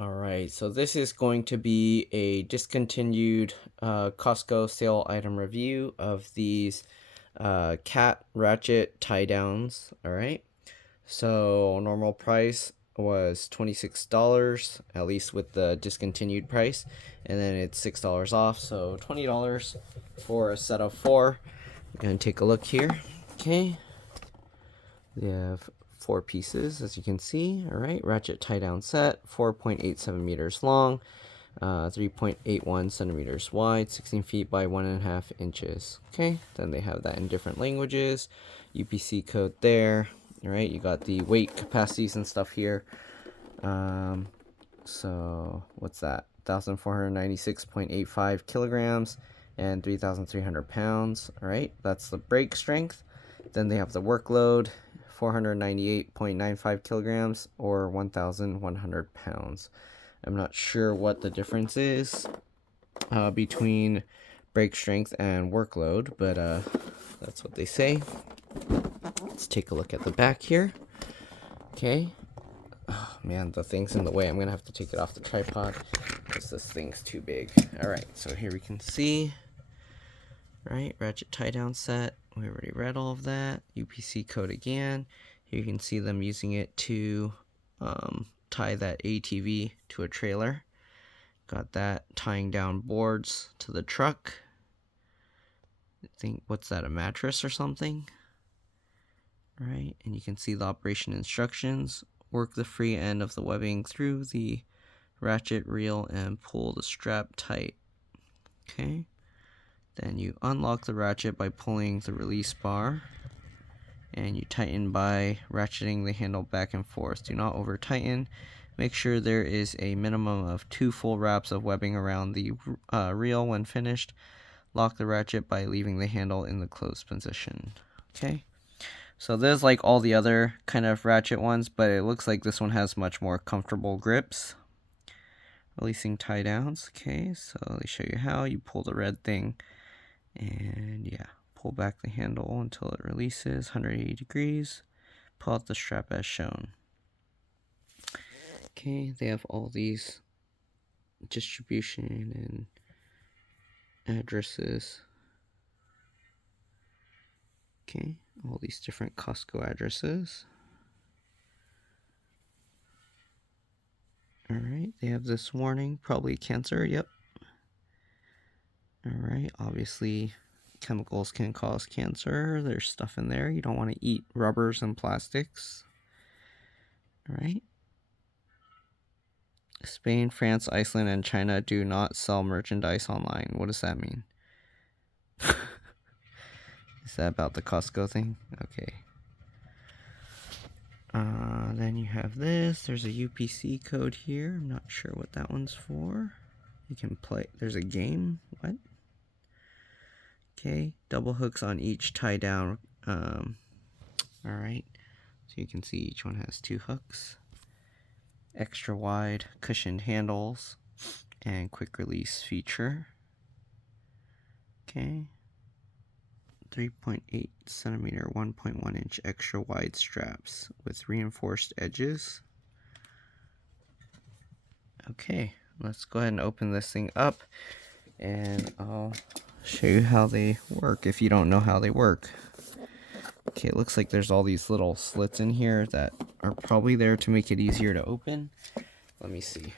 Alright, so this is going to be a discontinued Costco sale item review of these cat ratchet tie downs. Alright, so normal price was $26, at least with the discontinued price, and then it's $6 off, so $20 for a set of 4. I'm gonna take a look here. Okay, we have 4 pieces, as you can see. All right, ratchet tie down set, 4.87 meters long, 3.81 centimeters wide, 16 feet by 1.5 inches. Okay, then they have that in different languages, UPC code there. All right, you got the weight capacities and stuff here. So what's that? 1,496.85 kilograms and 3,300 pounds. All right, that's the brake strength. Then they have the workload, 498.95 kilograms or 1,100 pounds. I'm not sure what the difference is between brake strength and workload, but that's what they say. Let's take a look at the back here. Okay. Oh, man, the thing's in the way. I'm going to have to take it off the tripod because this thing's too big. All right, so here we can see, right, ratchet tie down set. We already read all of that. UPC code again. Here you can see them using it to tie that ATV to a trailer. Got that, tying down boards to the truck. I think, what's that, a mattress or something? Right, and you can see the operation instructions. Work the free end of the webbing through the ratchet reel and pull the strap tight. Okay. Then you unlock the ratchet by pulling the release bar, and you tighten by ratcheting the handle back and forth. Do not over tighten. Make sure there is a minimum of 2 full wraps of webbing around the reel when finished. Lock the ratchet by leaving the handle in the closed position. Okay. So there's like all the other kind of ratchet ones, but it looks like this one has much more comfortable grips. Releasing tie downs. Okay, so they show you how you pull the red thing, and yeah, pull back the handle until it releases 180 degrees. Pull out the strap as shown. Okay, they have all these distribution and addresses. Okay, all these different Costco addresses. Alright, they have this warning, probably cancer, yep. Alright, obviously chemicals can cause cancer. There's stuff in there. You don't want to eat rubbers and plastics. Alright. Spain, France, Iceland, and China do not sell merchandise online. What does that mean? Is that about the Costco thing? Okay. Then you have this. There's a UPC code here. I'm not sure what that one's for. You can play. There's a game. What? Okay. Double hooks on each tie down. Alright. So you can see each one has 2 hooks. Extra wide cushioned handles and quick release feature. Okay. 3.8 centimeter, 1.1 inch extra wide straps with reinforced edges. Okay, let's go ahead and open this thing up, and I'll show you how they work if you don't know how they work. Okay, it looks like there's all these little slits in here that are probably there to make it easier to open. Let me see.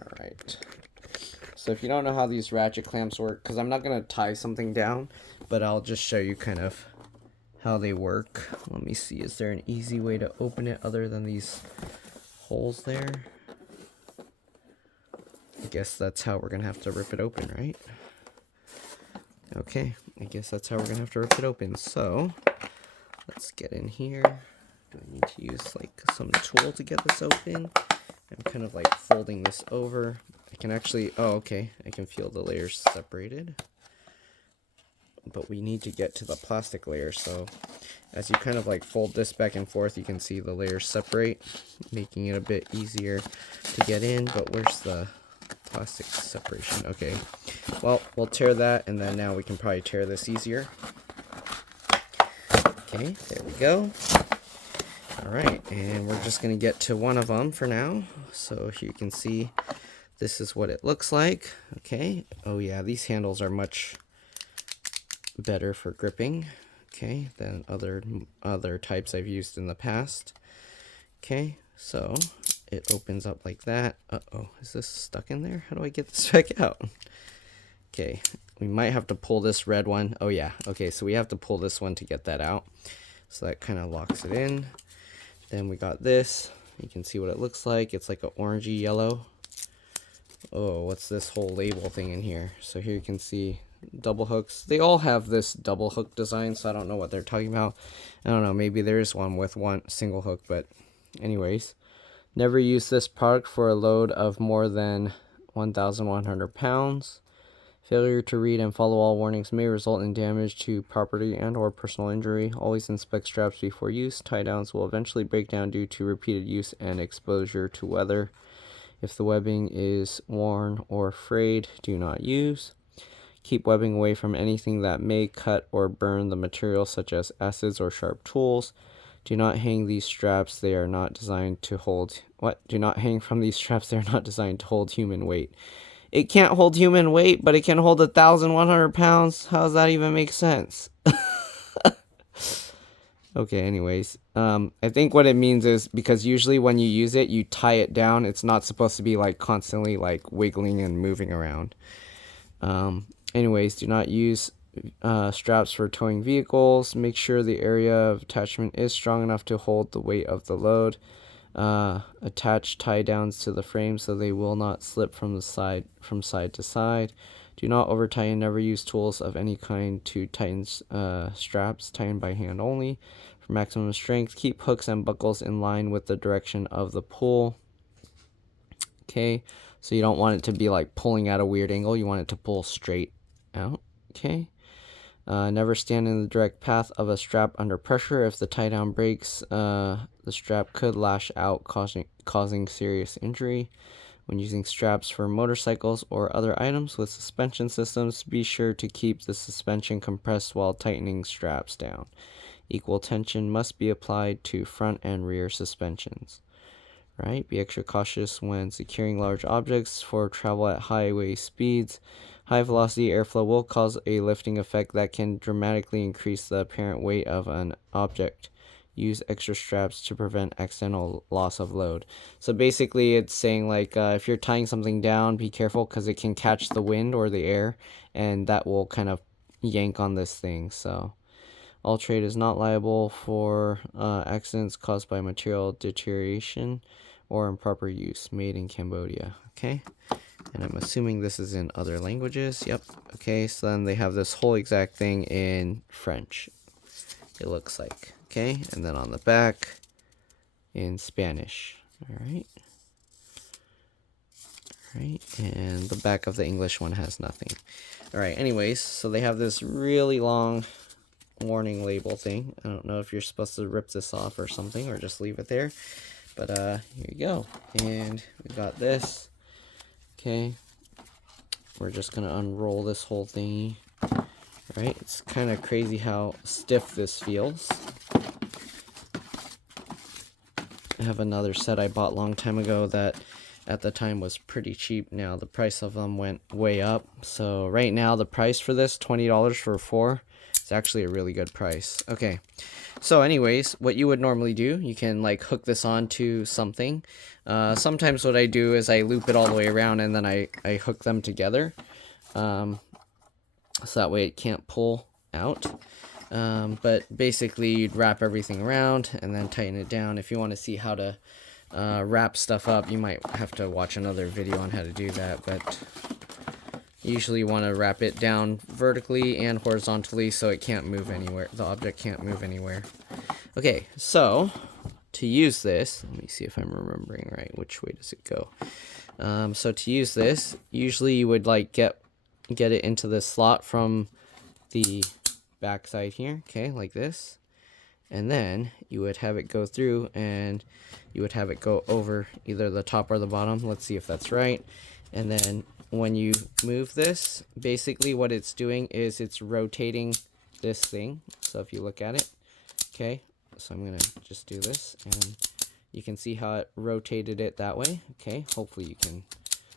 Alright. So if you don't know how these ratchet clamps work, because I'm not going to tie something down, but I'll just show you kind of how they work. Let me see. Is there an easy way to open it other than these holes there? I guess that's how we're going to have to rip it open, right? Okay. I guess that's how we're going to have to rip it open. So let's get in here. Do I need to use like some tool to get this open? I'm kind of like folding this over. I can actually, oh, okay, I can feel the layers separated. But we need to get to the plastic layer, so as you kind of like fold this back and forth, you can see the layers separate, making it a bit easier to get in. But where's the plastic separation? Okay, well, we'll tear that, and then now we can probably tear this easier. Okay, there we go. All right, and we're just going to get to one of them for now. So here you can see this is what it looks like. Okay. Oh yeah, these handles are much better for gripping, okay, than other types I've used in the past. Okay, so it opens up like that. Uh-oh, is this stuck in there? How do I get this back out? Okay, we might have to pull this red one. Oh yeah, okay, so we have to pull this one to get that out. So that kind of locks it in. Then we got this. You can see what it looks like. It's like an orangey yellow. Oh, what's this whole label thing in here? So here you can see double hooks. They all have this double hook design, so I don't know what they're talking about. I don't know, maybe there's one with one single hook, but anyways. Never use this product for a load of more than 1,100 pounds. Failure to read and follow all warnings may result in damage to property and or personal injury. Always inspect straps before use. Tie downs will eventually break down due to repeated use and exposure to weather. If the webbing is worn or frayed, do not use. Keep webbing away from anything that may cut or burn the material, such as acids or sharp tools. Do not hang these straps. They are not designed to hold... What? Do not hang from these straps. They are not designed to hold human weight. It can't hold human weight, but it can hold 1,100 pounds. How does that even make sense? Okay, anyways. I think what it means is because usually when you use it, you tie it down. It's not supposed to be like constantly like wiggling and moving around. Anyways, do not use straps for towing vehicles. Make sure the area of attachment is strong enough to hold the weight of the load. Attach tie downs to the frame so they will not slip from side to side. Do not over tie and never use tools of any kind to tighten straps. Tighten by hand only. For maximum strength, keep hooks and buckles in line with the direction of the pull. Okay, so you don't want it to be like pulling at a weird angle. You want it to pull straight out. Okay. Never stand in the direct path of a strap under pressure. If the tie down breaks, the strap could lash out, causing serious injury. When using straps for motorcycles or other items with suspension systems, be sure to keep the suspension compressed while tightening straps down. Equal tension must be applied to front and rear suspensions. Right? Be extra cautious when securing large objects for travel at highway speeds. High velocity airflow will cause a lifting effect that can dramatically increase the apparent weight of an object. Use extra straps to prevent accidental loss of load. So basically it's saying like if you're tying something down, be careful because it can catch the wind or the air and that will kind of yank on this thing. So all trade is not liable for accidents caused by material deterioration or improper use. Made in Cambodia. Okay. And I'm assuming this is in other languages. Yep. Okay, so then they have this whole exact thing in French. It looks like. Okay, and then on the back in Spanish. Alright. Alright, and the back of the English one has nothing. Alright, anyways, so they have this really long warning label thing. I don't know if you're supposed to rip this off or something, or just leave it there. But here you go. And we got this. Okay, we're just gonna unroll this whole thingy. Right, it's kind of crazy how stiff this feels. I have another set I bought a long time ago that at the time was pretty cheap. Now the price of them went way up. So right now the price for this, $20 for 4. It's actually a really good price. Okay, so anyways, what you would normally do, you can like hook this onto something. Sometimes what I do is I loop it all the way around and then I hook them together. So that way it can't pull out. But basically you'd wrap everything around and then tighten it down. If you want to see how to wrap stuff up, you might have to watch another video on how to do that. But usually you want to wrap it down vertically and horizontally so it can't move anywhere. The object can't move anywhere. Okay, so to use this, let me see if I'm remembering right. Which way does it go? So to use this, usually you would like get it into the slot from the back side here, okay, like this. And then you would have it go through and you would have it go over either the top or the bottom. Let's see if that's right. And then when you move this, basically what it's doing is it's rotating this thing. So if you look at it, okay, So I'm gonna just do this, and you can see how it rotated it that way. Okay, hopefully you can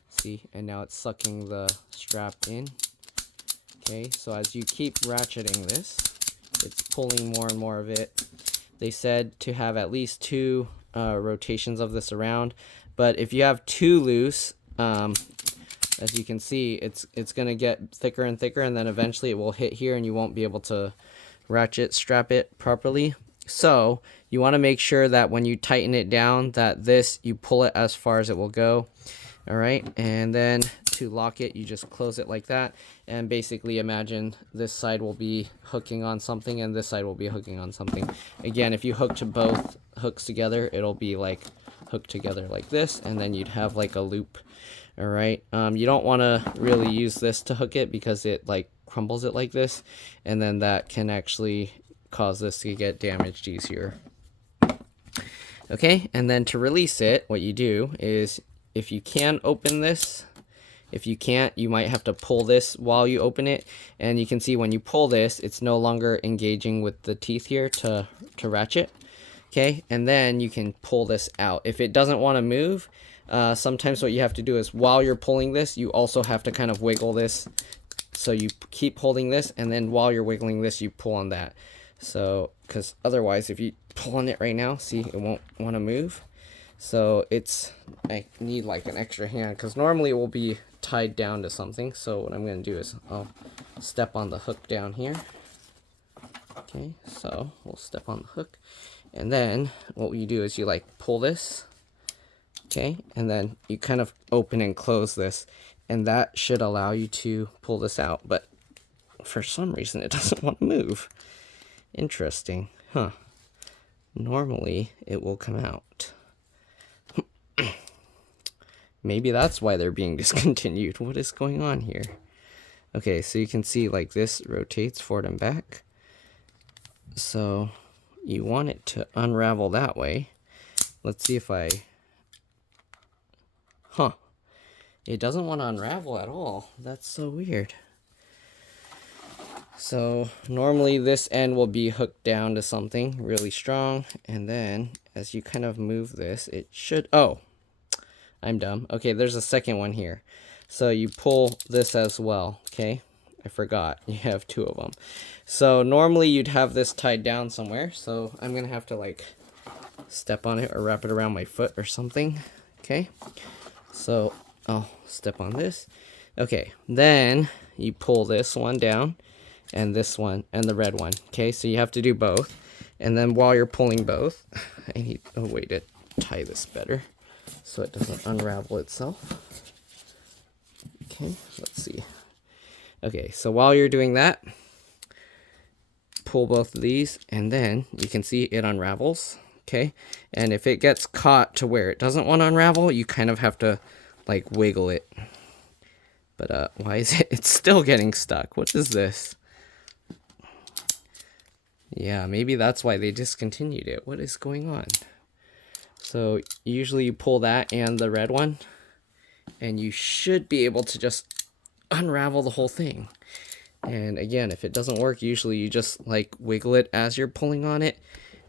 see, and now it's sucking the strap in. Okay, so as you keep ratcheting this, it's pulling more and more of it. They said to have at least 2 rotations of this around, but if you have 2 loose, as you can see, it's gonna get thicker and thicker, and then eventually it will hit here and you won't be able to ratchet strap it properly. So you want to make sure that when you tighten it down, that you pull it as far as it will go. All right, and then to lock it, you just close it like that, and basically imagine this side will be hooking on something and this side will be hooking on something. Again, if you hook to both hooks together, it'll be like hooked together like this, and then you'd have like a loop. All right, you don't want to really use this to hook it because it like crumbles it like this, and then that can actually cause this to get damaged easier. Okay, and then to release it, what you do is, if you can open this, if you can't, you might have to pull this while you open it, and you can see when you pull this, it's no longer engaging with the teeth here to ratchet. Okay, and then you can pull this out. If it doesn't want to move, sometimes what you have to do is, while you're pulling this, you also have to kind of wiggle this. So you keep holding this, and then while you're wiggling this, you pull on that. So, because otherwise, if you pull on it right now, see, it won't want to move. So I need like an extra hand, because normally it will be tied down to something. So what I'm going to do is I'll step on the hook down here. Okay, so we'll step on the hook, and then what you do is you like pull this. Okay, and then you kind of open and close this, and that should allow you to pull this out. But for some reason, it doesn't want to move. Interesting, huh? Normally, it will come out. Maybe that's why they're being discontinued. What is going on here? Okay, so you can see like this rotates forward and back. So you want it to unravel that way. Let's see if it doesn't want to unravel at all. That's so weird. So normally this end will be hooked down to something really strong, and then as you kind of move this, it should, oh, I'm dumb. Okay, there's a second one here. So you pull this as well, okay? I forgot, you have 2 of them. So normally you'd have this tied down somewhere, so I'm gonna have to like step on it or wrap it around my foot or something, okay? So I'll step on this. Okay, then you pull this one down, and this one, and the red one. Okay, so you have to do both. And then while you're pulling both, I need a way to tie this better so it doesn't unravel itself. Okay, let's see. Okay, so while you're doing that, pull both of these, and then you can see it unravels. Okay, and if it gets caught to where it doesn't want to unravel, you kind of have to like wiggle it. But why is it? It's still getting stuck. What is this? Yeah, maybe that's why they discontinued it. What is going on? So usually you pull that and the red one, and you should be able to just unravel the whole thing. And again, if it doesn't work, usually you just like wiggle it as you're pulling on it,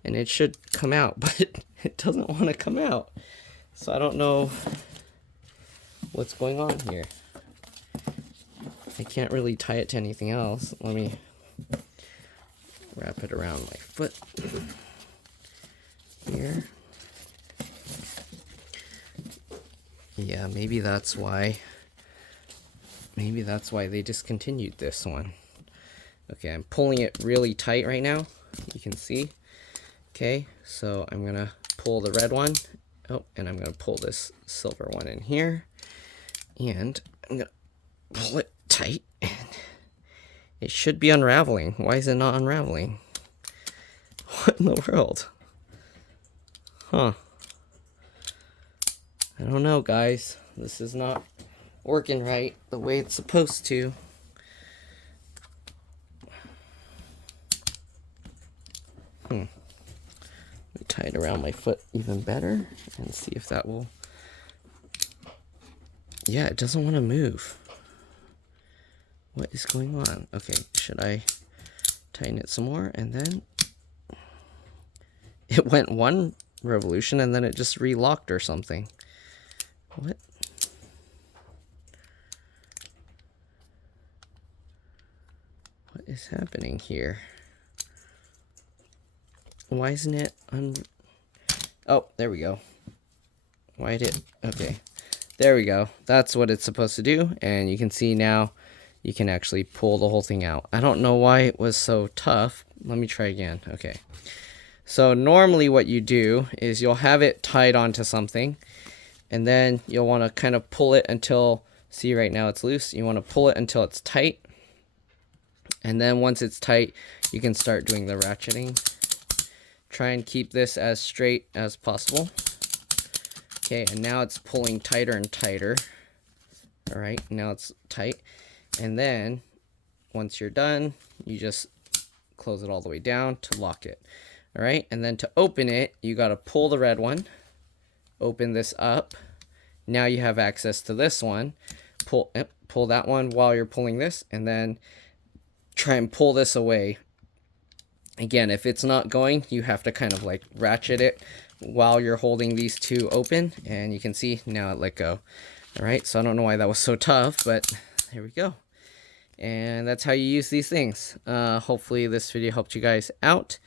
and it should come out, but it doesn't want to come out. So I don't know what's going on here. I can't really tie it to anything else. Let me wrap it around my foot here. Yeah, maybe that's why they discontinued this one. Okay, I'm pulling it really tight right now. You can see. Okay, so I'm gonna pull the red one. Oh, and I'm gonna pull this silver one in here. And I'm gonna pull it tight, and it should be unraveling. Why is it not unraveling? What in the world? Huh. I don't know, guys. This is not working right the way it's supposed to. Let me tie it around my foot even better and see if that will... Yeah, it doesn't want to move. What is going on? Okay, should I tighten it some more? And then... It went one revolution and then it just relocked or something. What? What is happening here? Why isn't it Oh, there we go. Why did it? Okay. There we go. That's what it's supposed to do. And you can see now you can actually pull the whole thing out. I don't know why it was so tough. Let me try again. Okay. So normally what you do is you'll have it tied onto something, and then you'll want to kind of pull it until, see right now it's loose. You want to pull it until it's tight. And then once it's tight, you can start doing the ratcheting. Try and keep this as straight as possible. Okay, and now it's pulling tighter and tighter. All right, now it's tight. And then once you're done, you just close it all the way down to lock it. All right, and then to open it, you got to pull the red one, open this up. Now you have access to this one. Pull that one while you're pulling this, and then try and pull this away. Again, if it's not going, you have to kind of like ratchet it while you're holding these two open, and you can see now it let go. All right, so I don't know why that was so tough, but there we go. And that's how you use these things. Hopefully this video helped you guys out.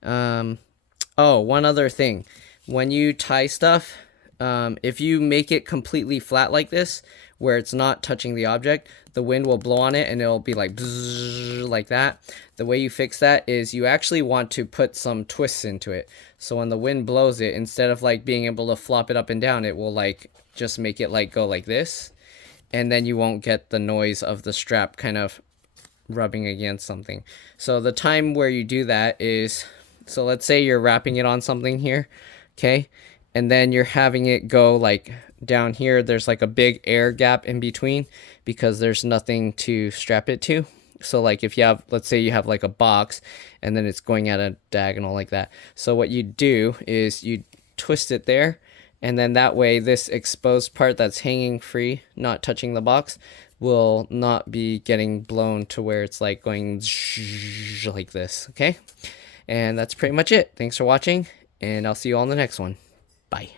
Oh, one other thing. When you tie stuff, if you make it completely flat like this, where it's not touching the object, the wind will blow on it and it'll be like bzzz, like that. The way you fix that is you actually want to put some twists into it. So when the wind blows it, instead of like being able to flop it up and down, it will like just make it like go like this. And then you won't get the noise of the strap kind of rubbing against something. So the time where you do that is, so let's say you're wrapping it on something here, okay? And then you're having it go like down here. There's like a big air gap in between because there's nothing to strap it to. So like if you have, let's say you have like a box and then it's going at a diagonal like that. So what you do is you twist it there, and then that way this exposed part that's hanging free, not touching the box, will not be getting blown to where it's like going like this, okay? And that's pretty much it. Thanks for watching, and I'll see you all in the next one. Bye.